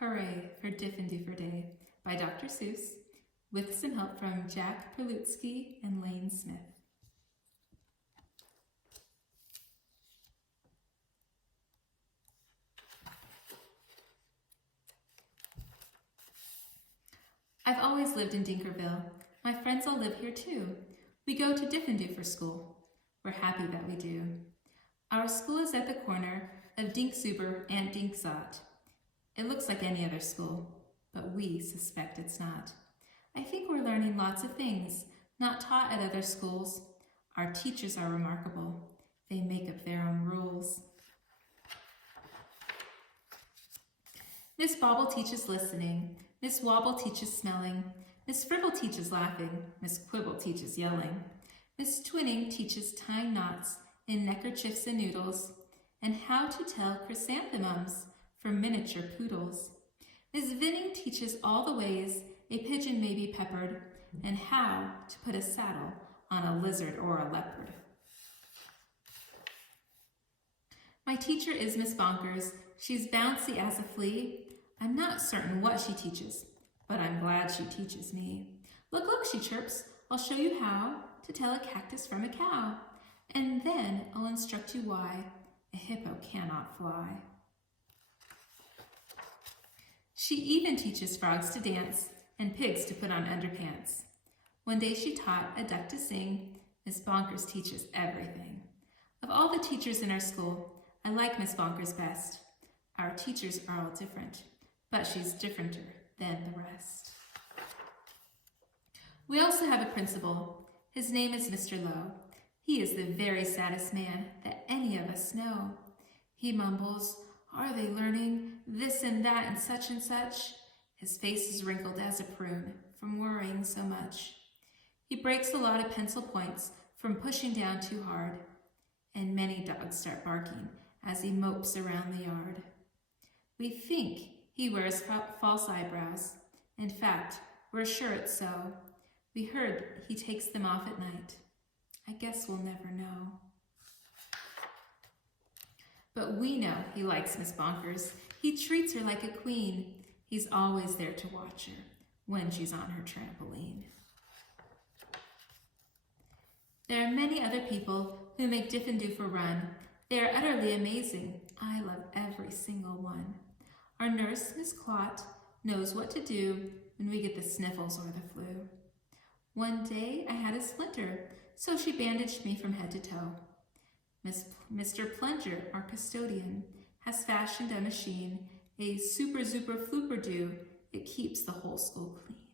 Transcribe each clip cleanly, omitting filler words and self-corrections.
Hooray for Diffendoofer Day by Dr. Seuss, with some help from Jack Perlutsky and Lane Smith. I've always lived in Dinkerville. My friends all live here too. We go to Diffendoofer school. We're happy that we do. Our school is at the corner of Dinkzuber and Dinkzot. It looks like any other school, but we suspect it's not. I think we're learning lots of things not taught at other schools. Our teachers are remarkable. They make up their own rules. Miss Bobble teaches listening. Miss Wobble teaches smelling. Miss Fribble teaches laughing. Miss Quibble teaches yelling. Miss Twinning teaches tying knots in neckerchiefs and noodles, and how to tell chrysanthemums from miniature poodles. Miss Vinning teaches all the ways a pigeon may be peppered, and how to put a saddle on a lizard or a leopard. My teacher is Miss Bonkers. She's bouncy as a flea. I'm not certain what she teaches, but I'm glad she teaches me. Look, look, she chirps. I'll show you how to tell a cactus from a cow. And then I'll instruct you why a hippo cannot fly. She even teaches frogs to dance and pigs to put on underpants. One day she taught a duck to sing. Miss Bonkers teaches everything. Of all the teachers in our school, I like Miss Bonkers best. Our teachers are all different, but she's differenter than the rest. We also have a principal. His name is Mr. Lowe. He is the very saddest man that any of us know. He mumbles, "Are they learning this and that and such and such?" His face is wrinkled as a prune from worrying so much. He breaks a lot of pencil points from pushing down too hard, and many dogs start barking as he mopes around the yard. We think he wears false eyebrows. In fact, we're sure it's so. We heard he takes them off at night. I guess we'll never know. But we know he likes Miss Bonkers. He treats her like a queen. He's always there to watch her when she's on her trampoline. There are many other people who make Diffendoofer run. They are utterly amazing. I love every single one. Our nurse, Miss Clot, knows what to do when we get the sniffles or the flu. One day I had a splinter, so she bandaged me from head to toe. Mr. Plunger, our custodian, has fashioned a machine, a super flooper do. It keeps the whole school clean.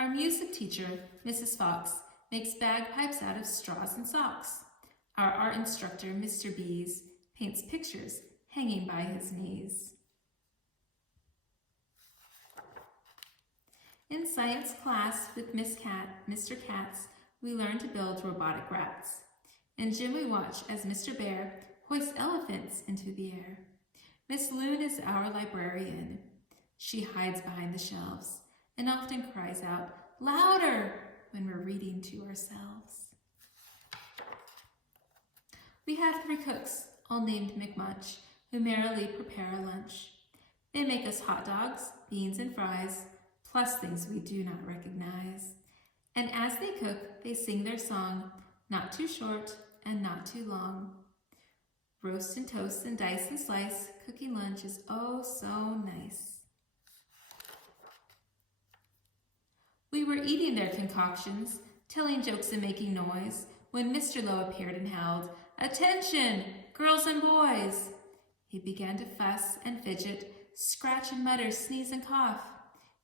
Our music teacher, Mrs. Fox, makes bagpipes out of straws and socks. Our art instructor, Mr. Bees, paints pictures hanging by his knees. In science class with Mr. Katz, we learn to build robotic rats. In gym we watch as Mr. Bear hoists elephants into the air. Miss Loon is our librarian. She hides behind the shelves and often cries out, "Louder!" when we're reading to ourselves. We have 3 cooks, all named McMunch, who merrily prepare our lunch. They make us hot dogs, beans, and fries, plus things we do not recognize. And as they cook, they sing their song, not too short and not too long. Roast and toast and dice and slice, cooking lunch is oh so nice. We were eating their concoctions, telling jokes and making noise, when Mr. Lowe appeared and howled, "Attention, girls and boys!" He began to fuss and fidget, scratch and mutter, sneeze and cough.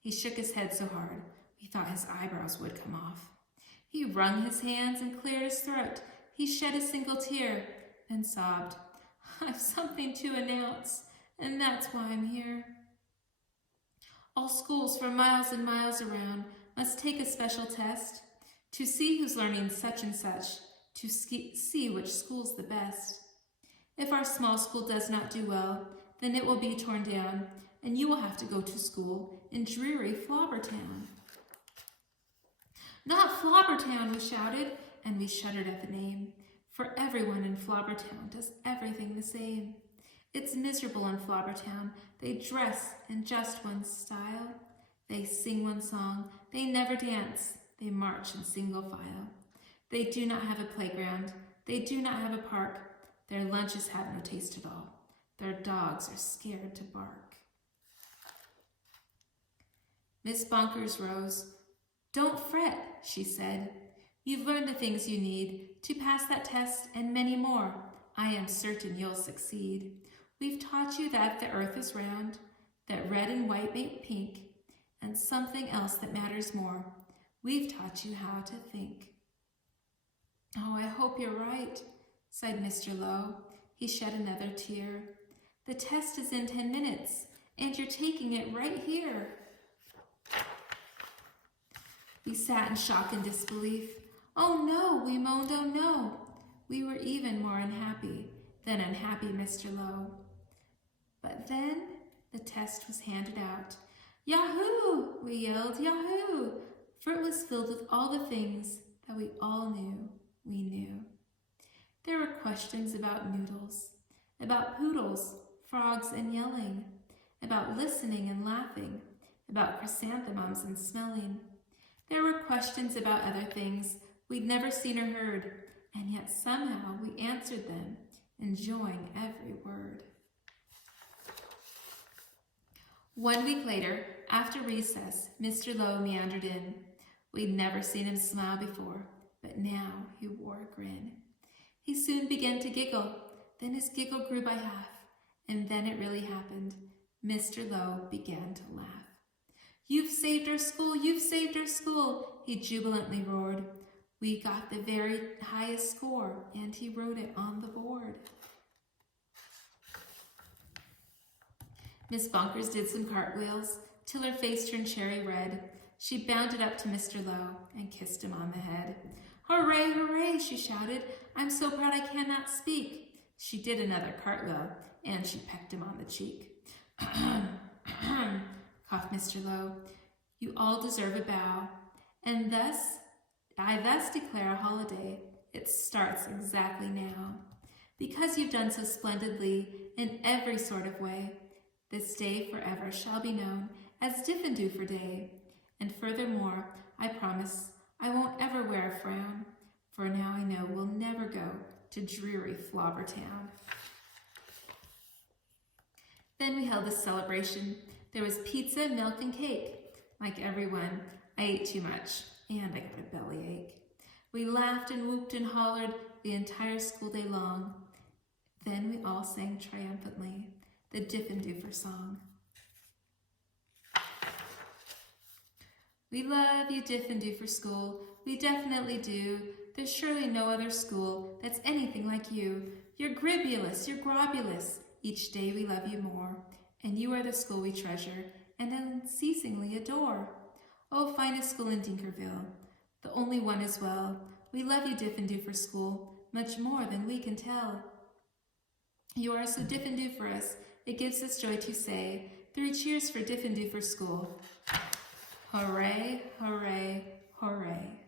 He shook his head so hard, we thought his eyebrows would come off. He wrung his hands and cleared his throat. He shed a single tear, then sobbed, "I've something to announce, and that's why I'm here. All schools for miles and miles around must take a special test to see who's learning such and such, to see which school's the best. If our small school does not do well, then it will be torn down, and you will have to go to school in dreary Flobbertown." "Not Flobbertown," we shouted, and we shuddered at the name, for everyone in Flobbertown does everything the same. It's miserable in Flobbertown. They dress in just one style. They sing one song. They never dance. They march in single file. They do not have a playground. They do not have a park. Their lunches have no taste at all. Their dogs are scared to bark. Miss Bonkers rose. "Don't fret," she said. "You've learned the things you need to pass that test and many more. I am certain you'll succeed. We've taught you that the earth is round, that red and white make pink, and something else that matters more. We've taught you how to think." "Oh, I hope you're right," sighed Mr. Lowe. He shed another tear. "The test is in 10 minutes, and you're taking it right here." We sat in shock and disbelief. "Oh no," we moaned, "oh no." We were even more unhappy than unhappy Mr. Lowe. But then the test was handed out. "Yahoo!" we yelled, "Yahoo!" For it was filled with all the things that we all knew we knew. There were questions about noodles, about poodles, frogs and yelling, about listening and laughing, about chrysanthemums and smelling. There were questions about other things we'd never seen or heard, and yet somehow we answered them, enjoying every word. 1 week later, after recess, Mr. Lowe meandered in. We'd never seen him smile before, but now he wore a grin. He soon began to giggle, then his giggle grew by half, and then it really happened. Mr. Lowe began to laugh. "You've saved our school! You've saved our school!" he jubilantly roared. We got the very highest score, and he wrote it on the board. Miss Bonkers did some cartwheels till her face turned cherry red. She bounded up to Mr. Lowe and kissed him on the head. "Hooray, hooray," she shouted. "I'm so proud I cannot speak." She did another cartwheel, and she pecked him on the cheek. Coughed Mr. Lowe. "You all deserve a bow. And I thus declare a holiday. It starts exactly now. Because you've done so splendidly in every sort of way, this day forever shall be known as Diffendoofer Day. And furthermore, I promise I won't ever wear a frown, for now I know we'll never go to dreary Flobbertown." Then we held a celebration. There was pizza, milk, and cake. Like everyone, I ate too much, and I got a bellyache. We laughed and whooped and hollered the entire school day long. Then we all sang triumphantly the Diffendoofer song. "We love you, Diffendoofer School. We definitely do. There's surely no other school that's anything like you. You're gribulous, you're grobulous. Each day we love you more. And you are the school we treasure and unceasingly adore. Oh, finest school in Dinkerville, the only one as well. We love you, Diffendoofer School, much more than we can tell. You are so Diffendooferous, it gives us joy to say, 3 cheers for Diffendoofer School. Hooray, hooray, hooray."